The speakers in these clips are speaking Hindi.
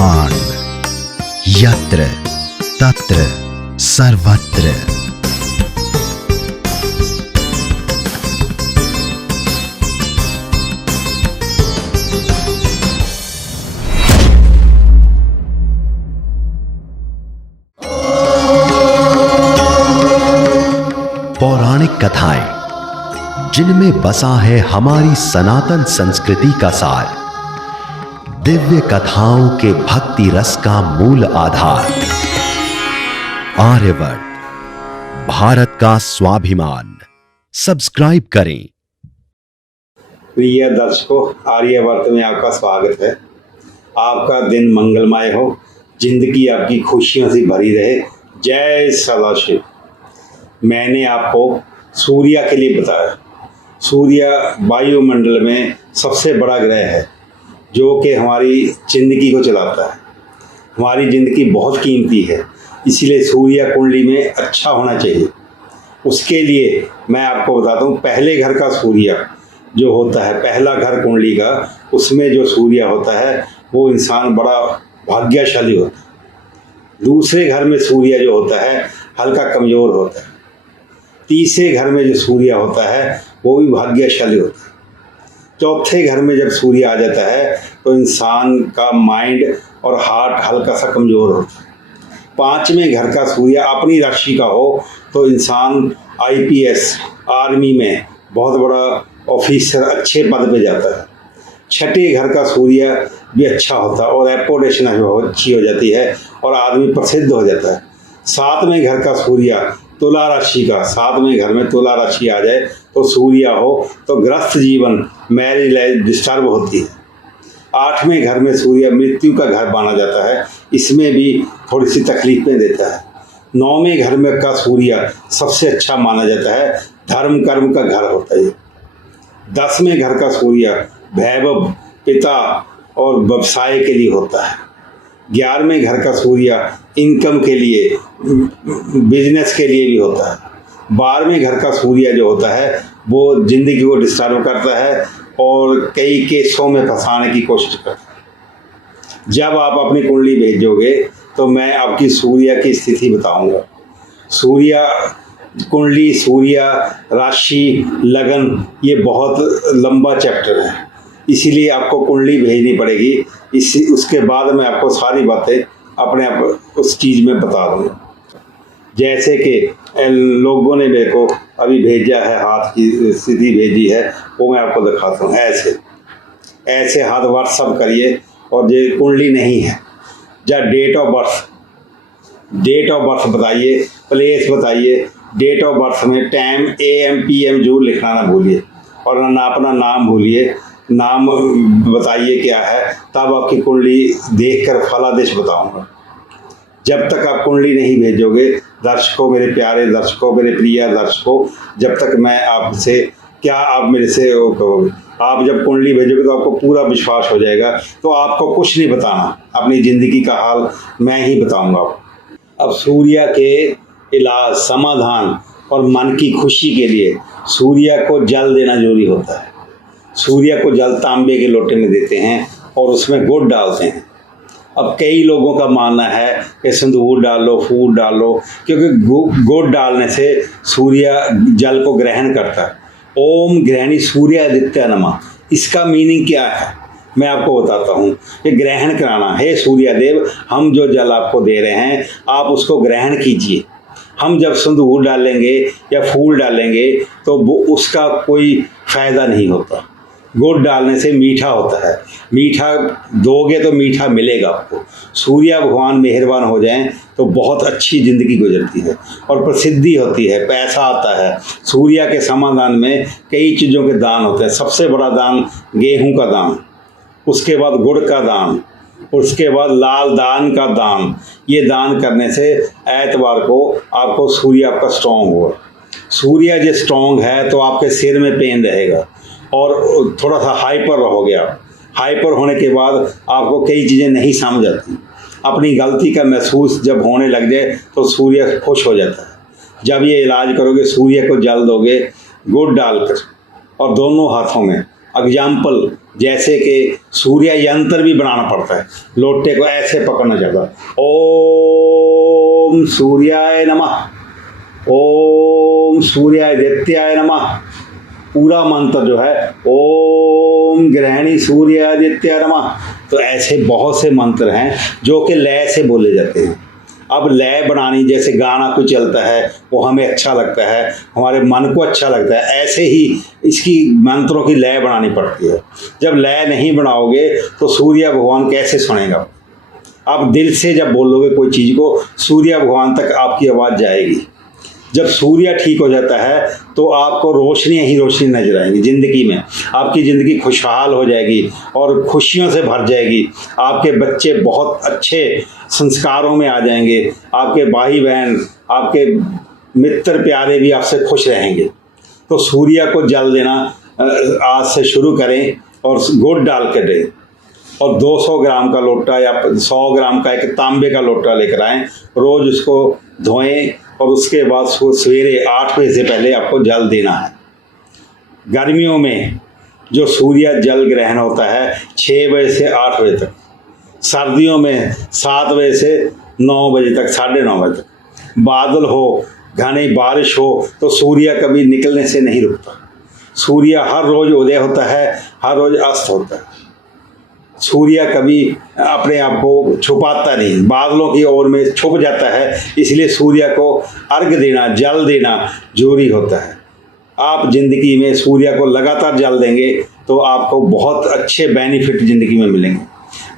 ब्रह्मांड यत्र तत्र सर्वत्र। पौराणिक कथाएं जिनमें बसा है हमारी सनातन संस्कृति का सार, दिव्य कथाओं के भक्ति रस का मूल आधार। आर्यवर्त, भारत का स्वाभिमान। सब्सक्राइब करें। प्रिय दर्शकों, आर्यवर्त में आपका स्वागत है। आपका दिन मंगलमय हो, जिंदगी आपकी खुशियों से भरी रहे। जय सदाशिव। मैंने आपको सूर्य के लिए बताया। सूर्य वायुमंडल में सबसे बड़ा ग्रह है जो कि हमारी ज़िंदगी को चलाता है। हमारी ज़िंदगी बहुत कीमती है, इसीलिए सूर्य कुंडली में अच्छा होना चाहिए। उसके लिए मैं आपको बताता हूँ, पहले घर का सूर्य जो होता है, पहला घर कुंडली का, उसमें जो सूर्य होता है वो इंसान बड़ा भाग्यशाली होता है। दूसरे घर में सूर्य जो होता है हल्का कमज़ोर होता है। तीसरे घर में जो सूर्य होता है वो भी भाग्यशाली होता है। चौथे घर में जब सूर्य आ जाता है तो इंसान का माइंड और हार्ट हल्का सा कमज़ोर होता है। पांचवें घर का सूर्य अपनी राशि का हो तो इंसान आईपीएस आर्मी में बहुत बड़ा ऑफिसर अच्छे पद पे जाता है। छठे घर का सूर्य भी अच्छा होता है और रेपुटेशन अच्छी हो जाती है और आदमी प्रसिद्ध हो जाता है। सातवें घर का सूर्य तुला राशि का, सातवें घर में तुला राशि आ जाए तो सूर्य हो तो गृहस्थ जीवन, मैरिज लाइफ डिस्टर्ब होती है। आठवें घर में सूर्य मृत्यु का घर माना जाता है, इसमें भी थोड़ी सी तकलीफें देता है। नौवें घर में का सूर्य सबसे अच्छा माना जाता है, धर्म कर्म का घर होता है। 10वें घर का सूर्य वैभव, पिता और व्यवसाय के लिए होता है। 11वें घर का सूर्य इनकम के लिए, बिजनेस के लिए भी होता है। 12वें घर का सूर्य जो होता है वो जिंदगी को डिस्टर्ब करता है और कई केसों में फंसाने की कोशिश करता है। जब आप अपनी कुंडली भेजोगे तो मैं आपकी सूर्य की स्थिति बताऊंगा। सूर्य कुंडली, सूर्य राशि, लगन, ये बहुत लंबा चैप्टर है, इसीलिए आपको कुंडली भेजनी पड़ेगी। उसके बाद मैं आपको सारी बातें अपने आप उस चीज़ में बता दूँगा। जैसे कि लोगों ने मेरे को अभी भेजा है, हाथ की स्थिति भेजी है, वो मैं आपको दिखाता हूँ। ऐसे हाथ व्हाट्सअप करिए और ये कुंडली नहीं है, या डेट ऑफ बर्थ बताइए, प्लेस बताइए। डेट ऑफ बर्थ में टाइम AM PM जरूर लिखना ना भूलिए और ना अपना नाम भूलिए। नाम बताइए क्या है, तब आपकी कुंडली देखकर फलादेश बताऊंगा। जब तक आप कुंडली नहीं भेजोगे दर्शकों, मेरे प्यारे दर्शकों, मेरे प्रिय दर्शकों, जब तक मैं आपसे क्या आप मेरे से वो कहोगे। आप जब कुंडली भेजोगे तो आपको पूरा विश्वास हो जाएगा, तो आपको कुछ नहीं बताना, अपनी ज़िंदगी का हाल मैं ही बताऊंगा। अब सूर्य के इलाज, समाधान और मन की खुशी के लिए सूर्य को जल देना जरूरी होता है। सूर्य को जल तांबे के लोटे में देते हैं और उसमें गुड़ डालते हैं। अब कई लोगों का मानना है कि सिंदूर डालो, फूल डालो, क्योंकि गुड़ डालने से सूर्य जल को ग्रहण करता है। ओम ग्रहणी सूर्यादित्य नमः, इसका मीनिंग क्या है मैं आपको बताता हूँ। कि ग्रहण कराना, हे सूर्यदेव, हम जो जल आपको दे रहे हैं आप उसको ग्रहण कीजिए। हम जब सिंदूर डालेंगे या फूल डालेंगे तो वो उसका कोई फ़ायदा नहीं होता। गुड़ डालने से मीठा होता है, मीठा दोगे तो मीठा मिलेगा आपको। सूर्य भगवान मेहरबान हो जाएं तो बहुत अच्छी ज़िंदगी गुजरती है और प्रसिद्धि होती है, पैसा आता है। सूर्य के समाधान में कई चीज़ों के दान होते हैं। सबसे बड़ा दान गेहूं का दान, उसके बाद गुड़ का दान, उसके बाद लाल दान का दान। ये दान करने से एतवार को आपको सूर्य आपका स्ट्रॉन्ग होगा। सूर्य जो स्ट्रॉन्ग है तो आपके सिर में पेन रहेगा और थोड़ा सा हाइपर रहोगे आप। हाइपर होने के बाद आपको कई चीज़ें नहीं समझ आती। अपनी गलती का महसूस जब होने लग जाए तो सूर्य खुश हो जाता है। जब ये इलाज करोगे, सूर्य को जल दोगे गुड़ डालकर और दोनों हाथों में एग्जाम्पल जैसे कि सूर्य यंत्र भी बनाना पड़ता है। लोटे को ऐसे पकड़ना चाहता है, ओम सूर्याय नमः, ओम सूर्यादित्याय नमः। पूरा मंत्र जो है ओम ग्रहणी सूर्यादित्याय नमः। तो ऐसे बहुत से मंत्र हैं जो कि लय से बोले जाते हैं। अब लय बनानी, जैसे गाना कोई चलता है वो हमें अच्छा लगता है, हमारे मन को अच्छा लगता है, ऐसे ही इसकी मंत्रों की लय बनानी पड़ती है। जब लय नहीं बनाओगे तो सूर्य भगवान कैसे सुनेगा? आप दिल से जब बोलोगे कोई चीज़ को, सूर्य भगवान तक आपकी आवाज़ जाएगी। जब सूर्य ठीक हो जाता है तो आपको रोशनी ही रोशनी नजर आएगी ज़िंदगी में। आपकी ज़िंदगी खुशहाल हो जाएगी और खुशियों से भर जाएगी। आपके बच्चे बहुत अच्छे संस्कारों में आ जाएंगे। आपके भाई बहन, आपके मित्र प्यारे भी आपसे खुश रहेंगे। तो सूर्य को जल देना आज से शुरू करें और गुड़ डाल कर दें। और 200 ग्राम का लोटा या 100 ग्राम का एक तांबे का लोटा लेकर आएँ। रोज़ उसको धोएं और उसके बाद सवेरे 8 बजे से पहले आपको जल देना है। गर्मियों में जो सूर्य जल ग्रहण होता है 6 बजे से 8 बजे तक, सर्दियों में 7 बजे से 9 बजे तक, 9:30 बजे तक। बादल हो, घनी बारिश हो तो सूर्य कभी निकलने से नहीं रुकता। सूर्य हर रोज़ उदय होता है, हर रोज़ अस्त होता है। सूर्य कभी अपने आप को छुपाता नहीं, बादलों की ओर में छुप जाता है। इसलिए सूर्य को अर्घ देना, जल देना जरूरी होता है। आप ज़िंदगी में सूर्य को लगातार जल देंगे तो आपको बहुत अच्छे बेनिफिट ज़िंदगी में मिलेंगे।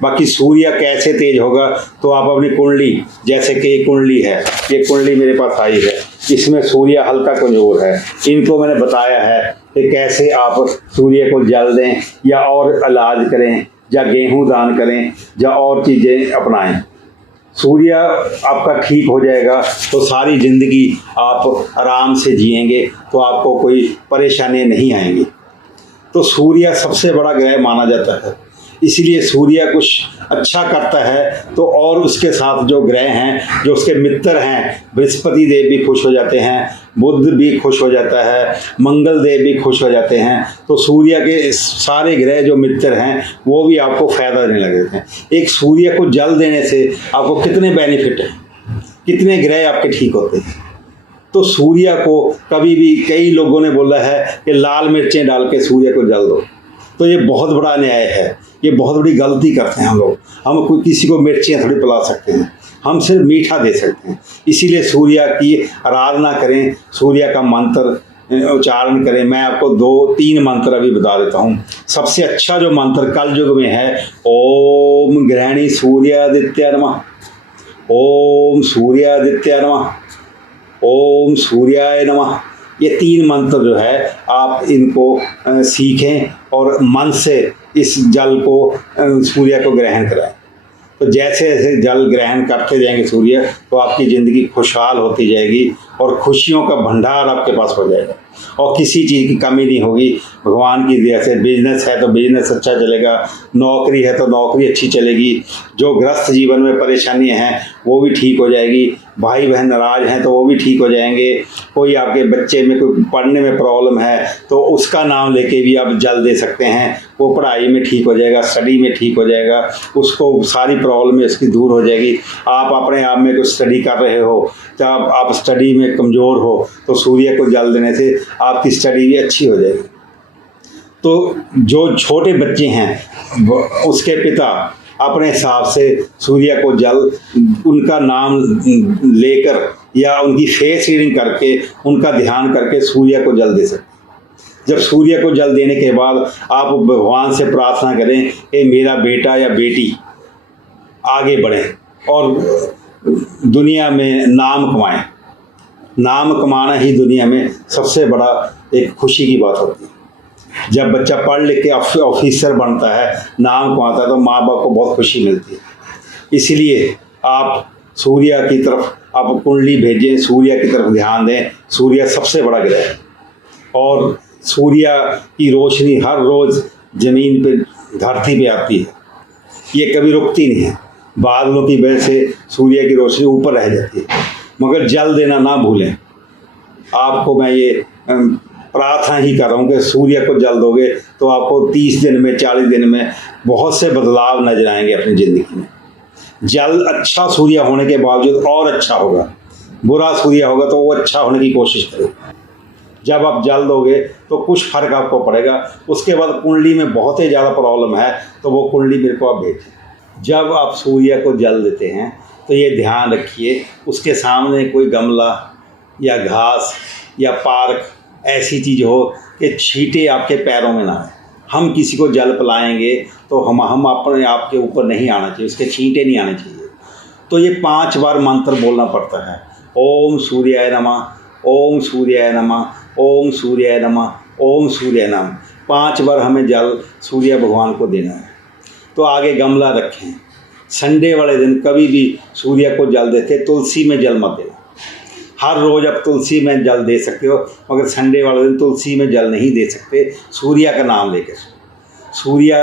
बाकी सूर्य कैसे तेज होगा तो आप अपनी कुंडली, जैसे कि ये कुंडली है, ये कुंडली मेरे पास आई है, इसमें सूर्य हल्का कमजोर है। इनको मैंने बताया है कि कैसे आप सूर्य को जल दें या और इलाज करें, या गेहूं दान करें, या और चीज़ें अपनाएं। सूर्य आपका ठीक हो जाएगा तो सारी ज़िंदगी आप आराम से जिएंगे, तो आपको कोई परेशानी नहीं आएंगी। तो सूर्य सबसे बड़ा ग्रह माना जाता है, इसलिए सूर्य कुछ अच्छा करता है तो और उसके साथ जो ग्रह हैं, जो उसके मित्र हैं, बृहस्पति देव भी खुश हो जाते हैं, बुध भी खुश हो जाता है, मंगल देव भी खुश हो जाते हैं। तो सूर्य के सारे ग्रह जो मित्र हैं वो भी आपको फ़ायदा देने लगे हैं। एक सूर्य को जल देने से आपको कितने बेनिफिट हैं, कितने ग्रह आपके ठीक होते हैं। तो सूर्य को कभी भी, कई लोगों ने बोला है कि लाल मिर्चें डाल के सूर्य को जल दो, तो ये बहुत बड़ा अन्याय है, ये बहुत बड़ी गलती करते हैं हम लोग। हम कोई किसी को मिर्चियाँ थोड़ी पिला सकते हैं, हम सिर्फ मीठा दे सकते हैं। इसीलिए सूर्य की आराधना करें, सूर्य का मंत्र उच्चारण करें। मैं आपको 2-3 मंत्र अभी बता देता हूँ। सबसे अच्छा जो मंत्र कल युग में है, ओम ग्रहणी सूर्यादित्य नमः, ओम सूर्यादित्य नमः, ओम सूर्याय नमः। ये 3 मंत्र जो है आप इनको सीखें और मन से इस जल को, सूर्य को ग्रहण कराएं। तो जैसे जैसे जल ग्रहण करते जाएंगे सूर्य, तो आपकी ज़िंदगी खुशहाल होती जाएगी और खुशियों का भंडार आपके पास हो जाएगा और किसी चीज़ की कमी नहीं होगी। भगवान की दया से बिजनेस है तो बिजनेस अच्छा चलेगा, नौकरी है तो नौकरी अच्छी चलेगी, जो ग्रस्त जीवन में परेशानियां हैं वो भी ठीक हो जाएगी, भाई बहन नाराज हैं तो वो भी ठीक हो जाएंगे, कोई आपके बच्चे में कोई पढ़ने में प्रॉब्लम है तो उसका नाम लेके भी आप जल दे सकते हैं, वो पढ़ाई में ठीक हो जाएगा, स्टडी में ठीक हो जाएगा, उसको सारी प्रॉब्लम है उसकी दूर हो जाएगी। आप अपने आप में कुछ स्टडी कर रहे हो, जब आप स्टडी में कमज़ोर हो तो सूर्य को जल देने से आपकी स्टडी भी अच्छी हो जाएगी। तो जो छोटे बच्चे हैं उसके पिता अपने हिसाब से सूर्य को जल, उनका नाम लेकर या उनकी फेस रीडिंग करके, उनका ध्यान करके सूर्य को जल दे सकते हैं। जब सूर्य को जल देने के बाद आप भगवान से प्रार्थना करें कि मेरा बेटा या बेटी आगे बढ़े और दुनिया में नाम कमाएं। नाम कमाना ही दुनिया में सबसे बड़ा एक खुशी की बात होती है। जब बच्चा पढ़ लिख के ऑफिसर बनता है, नाम कमाता है, तो माँ बाप को बहुत खुशी मिलती है। इसलिए आप सूर्य की तरफ आप कुंडली भेजें, सूर्य की तरफ ध्यान दें। सूर्य सबसे बड़ा ग्रह है और सूर्य की रोशनी हर रोज़ ज़मीन पे, धरती पे आती है, ये कभी रुकती नहीं है। बादलों की वजह से सूर्य की रोशनी ऊपर रह जाती है, मगर जल देना ना भूलें। आपको मैं ये प्रार्थना ही कर रहा हूँ कि सूर्य को जल दोगे तो आपको 30 दिन में 40 दिन में बहुत से बदलाव नजर आएंगे अपनी ज़िंदगी में। जल अच्छा सूर्य होने के बावजूद और अच्छा होगा, बुरा सूर्य होगा तो वो अच्छा होने की कोशिश करेगा। जब आप जल दोगे तो कुछ फर्क आपको पड़ेगा। उसके बाद कुंडली में बहुत ही ज़्यादा प्रॉब्लम है तो वो कुंडली मेरे को आप भेजें। जब आप सूर्य को जल देते हैं तो ये ध्यान रखिए उसके सामने कोई गमला या घास या पार्क ऐसी चीज़ हो कि छींटे आपके पैरों में ना आए। हम किसी को जल पिलाएंगे तो हम अपने आप के ऊपर नहीं आना चाहिए, उसके छींटे नहीं आने चाहिए। तो ये 5 बार मंत्र बोलना पड़ता है। ओम सूर्याय नमः, ओम सूर्याय नमः, ओम सूर्याय नमः, ओम सूर्याय नमः। 5 बार हमें जल सूर्य भगवान को देना है। तो आगे गमला रखें। संडे वाले दिन कभी भी सूर्य को जल देते, तुलसी में जल मत देना। हर रोज़ आप तुलसी में जल दे सकते हो, मगर संडे वाले दिन तुलसी में जल नहीं दे सकते। सूर्य का नाम लेकर सूर्य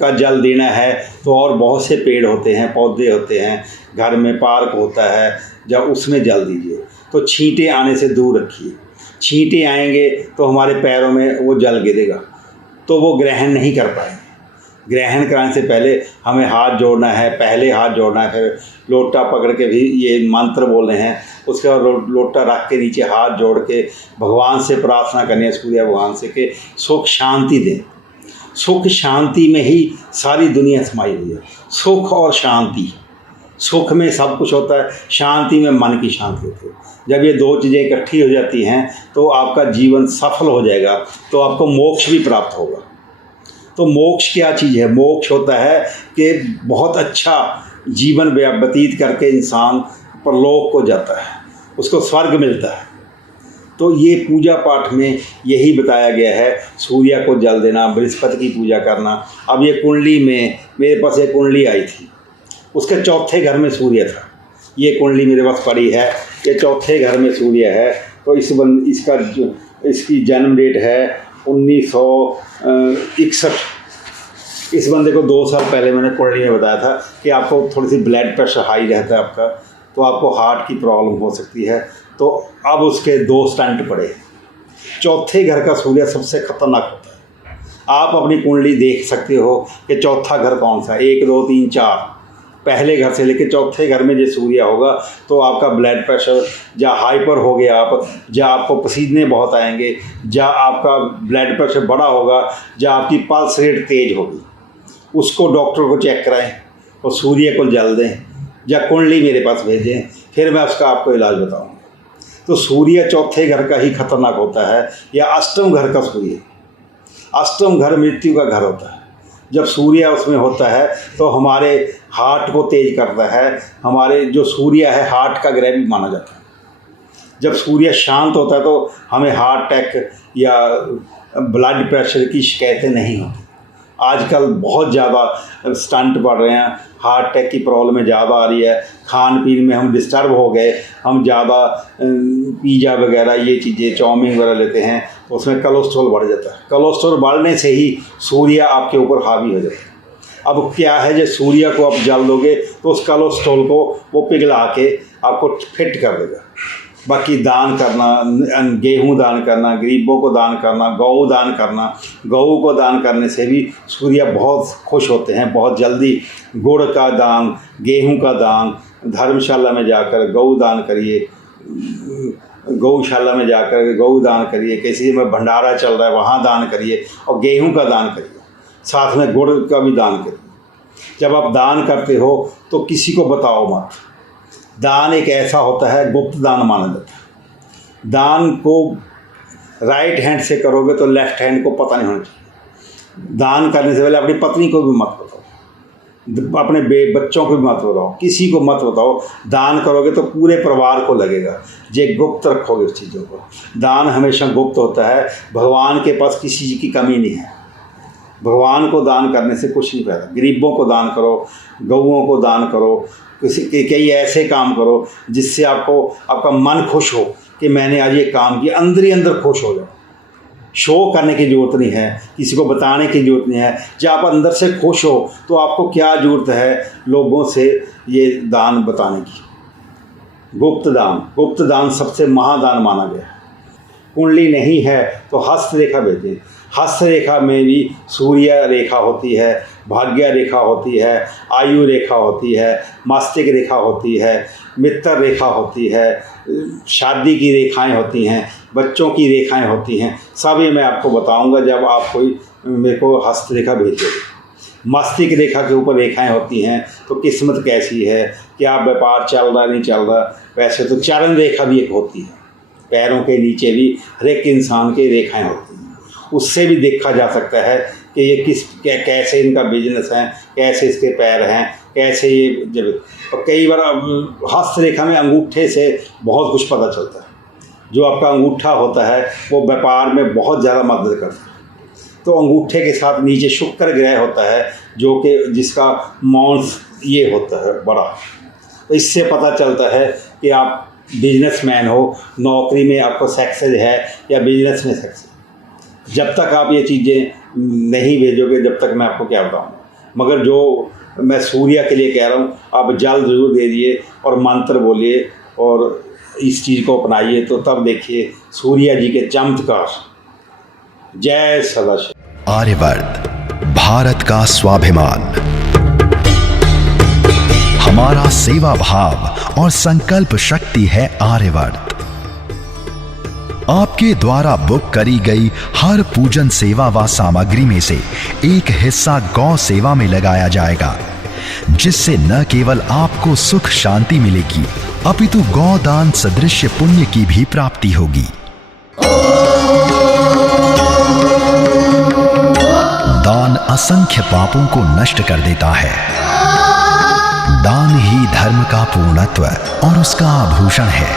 का जल देना है। तो और बहुत से पेड़ होते हैं, पौधे होते हैं, घर में पार्क होता है, जब उसमें जल दीजिए। तो छींटे आने से दूर रखिए। छींटे आएंगे तो हमारे पैरों में वो जल गिरेगा तो वो ग्रहण नहीं कर पाएंगे। ग्रहण कराने से पहले हमें हाथ जोड़ना है, पहले हाथ जोड़ना है, फिर लोटा पकड़ के भी ये मंत्र बोल रहे हैं। उसके बाद लोटा रख के नीचे हाथ जोड़ के भगवान से प्रार्थना करनी है, सूर्य भगवान से, कि सुख शांति दें। सुख शांति में ही सारी दुनिया समाई हुई है। सुख और शांति, सुख में सब कुछ होता है, शांति में मन की शांति होती है। जब ये 2 चीज़ें इकट्ठी हो जाती हैं तो आपका जीवन सफल हो जाएगा, तो आपको मोक्ष भी प्राप्त होगा। तो मोक्ष क्या चीज़ है? मोक्ष होता है कि बहुत अच्छा जीवन व्यतीत करके इंसान परलोक को जाता है, उसको स्वर्ग मिलता है। तो ये पूजा पाठ में यही बताया गया है, सूर्य को जल देना, बृहस्पति की पूजा करना। अब ये कुंडली में मेरे पास एक कुंडली आई थी, उसके चौथे घर में सूर्य था। ये कुंडली मेरे पास पड़ी है, ये चौथे घर में सूर्य है। तो इसकी जन्म डेट है 1961। इस बंदे को 2 साल पहले मैंने कुंडली में बताया था कि आपको थोड़ी सी ब्लड प्रेशर हाई रहता है आपका, तो आपको हार्ट की प्रॉब्लम हो सकती है। तो अब उसके 2 स्टंट पड़े। चौथे घर का सूर्य सबसे खतरनाक होता है। आप अपनी कुंडली देख सकते हो कि चौथा घर कौन सा है, 1 2 3 4। पहले घर से लेकर चौथे घर में जो सूर्य होगा तो आपका ब्लड प्रेशर या हाइपर हो गया, आप या आपको पसीने बहुत आएंगे, या आपका ब्लड प्रेशर बढ़ा होगा, या आपकी पल्स रेट तेज़ होगी। उसको डॉक्टर को चेक कराएं और सूर्य को जल दें या कुंडली मेरे पास भेजें, फिर मैं उसका आपको इलाज बताऊँगा। तो सूर्य चौथे घर का ही खतरनाक होता है, या अष्टम घर का सूर्य। अष्टम घर मृत्यु का घर होता है। जब सूर्य उसमें होता है तो हमारे हार्ट को तेज करता है। हमारे जो सूर्य है हार्ट का ग्रह भी माना जाता है। जब सूर्य शांत होता है तो हमें हार्ट अटैक या ब्लड प्रेशर की शिकायतें नहीं होती। आजकल बहुत ज़्यादा स्टंट बढ़ रहे हैं, हार्ट अटैक की प्रॉब्लम ज़्यादा आ रही है। खान पीन में हम डिस्टर्ब हो गए, हम ज़्यादा पिज़्ज़ा वगैरह ये चीज़ें, चाउमीन वगैरह लेते हैं, तो उसमें कोलेस्ट्रॉल बढ़ जाता है। कोलेस्ट्रॉल बढ़ने से ही सूर्य आपके ऊपर हावी हो जाता है। अब क्या है, जब सूर्य को आप जल दोगे तो उस कोलेस्ट्रॉल को वो पिघला के आपको फिट कर देगा। बाकी दान करना, गेहूं दान करना, गरीबों को दान करना, गौ दान करना। गऊ को दान करने से भी सूर्य बहुत खुश होते हैं। बहुत जल्दी गुड़ का दान, गेहूं का दान, धर्मशाला में जाकर गऊ दान करिए, गौशाला में जाकर गऊ दान करिए, किसी में भंडारा चल रहा है वहाँ दान करिए, और गेहूं का दान करिए, साथ में गुड़ का भी दान करिए। जब आप दान करते हो तो किसी को बताओ मत। दान एक ऐसा होता है, गुप्त दान माना जाता है। दान को राइट हैंड से करोगे तो लेफ्ट हैंड को पता नहीं होना चाहिए। दान करने से पहले अपनी पत्नी को भी मत बताओ, अपने बच्चों को भी मत बताओ, किसी को मत बताओ। दान करोगे तो पूरे परिवार को लगेगा। जे गुप्त रखोगे उस चीज़ों को। दान हमेशा गुप्त होता है। भगवान के पास किसी चीज़ की कमी नहीं है। भगवान को दान करने से कुछ नहीं फायदा। गरीबों को दान करो, गऊओं को दान करो, कई ऐसे काम करो जिससे आपका मन खुश हो कि मैंने आज ये काम किया, अंदर ही अंदर खुश हो जाओ। शो करने की ज़रूरत नहीं है, किसी को बताने की ज़रूरत नहीं है। जब आप अंदर से खुश हो तो आपको क्या ज़रूरत है लोगों से ये दान बताने की। गुप्त दान सबसे महादान माना गया है। कुंडली नहीं है तो हस्त रेखा भेजें। हस्त रेखा में भी सूर्य रेखा होती है, भाग्य रेखा होती है, आयु रेखा होती है, मस्तिष्क रेखा होती है, मित्र रेखा होती है, शादी की रेखाएं होती हैं, बच्चों की रेखाएं होती हैं। सब ये मैं आपको बताऊंगा जब आप कोई मेरे को हस्त रेखा भेजोगे। मस्तिष्क रेखा के ऊपर रेखाएं होती हैं तो किस्मत कैसी है, क्या व्यापार चल रहा नहीं चल रहा। वैसे तो चरण रेखा भी एक होती है, पैरों के नीचे भी हर एक इंसान की रेखाएं होती हैं, उससे भी देखा जा सकता है कि ये कैसे इनका बिजनेस है, कैसे इसके पैर हैं, कैसे ये जब। और कई बार हस्त रेखा में अंगूठे से बहुत कुछ पता चलता है। जो आपका अंगूठा होता है वो व्यापार में बहुत ज़्यादा मदद करता है। तो अंगूठे के साथ नीचे शुक्र ग्रह होता है जो कि जिसका मौंस ये होता है बड़ा। तो इससे पता चलता है कि आप बिजनेसमैन हो, नौकरी में आपको सक्सेस है या बिजनेस में सक्सेस। जब तक आप ये चीज़ें नहीं भेजोगे जब तक मैं आपको क्या बताऊँ। मगर जो मैं सूर्य के लिए कह रहा हूँ, आप जल जरूर दे दिए और मंत्र बोलिए और इस चीज़ को अपनाइए, तो तब देखिए सूर्य जी के चमत्कार। जय सदाशिव। आर्यवर्त, भारत का स्वाभिमान। हमारा सेवा भाव और संकल्प शक्ति है आर्यवर्त। आपके द्वारा बुक करी गई हर पूजन सेवा व सामग्री में से एक हिस्सा गौ सेवा में लगाया जाएगा, जिससे न केवल आपको सुख शांति मिलेगी अपितु गौदान सदृश पुण्य की भी प्राप्ति होगी। दान असंख्य पापों को नष्ट कर देता है। दान ही धर्म का पूर्णत्व और उसका आभूषण है।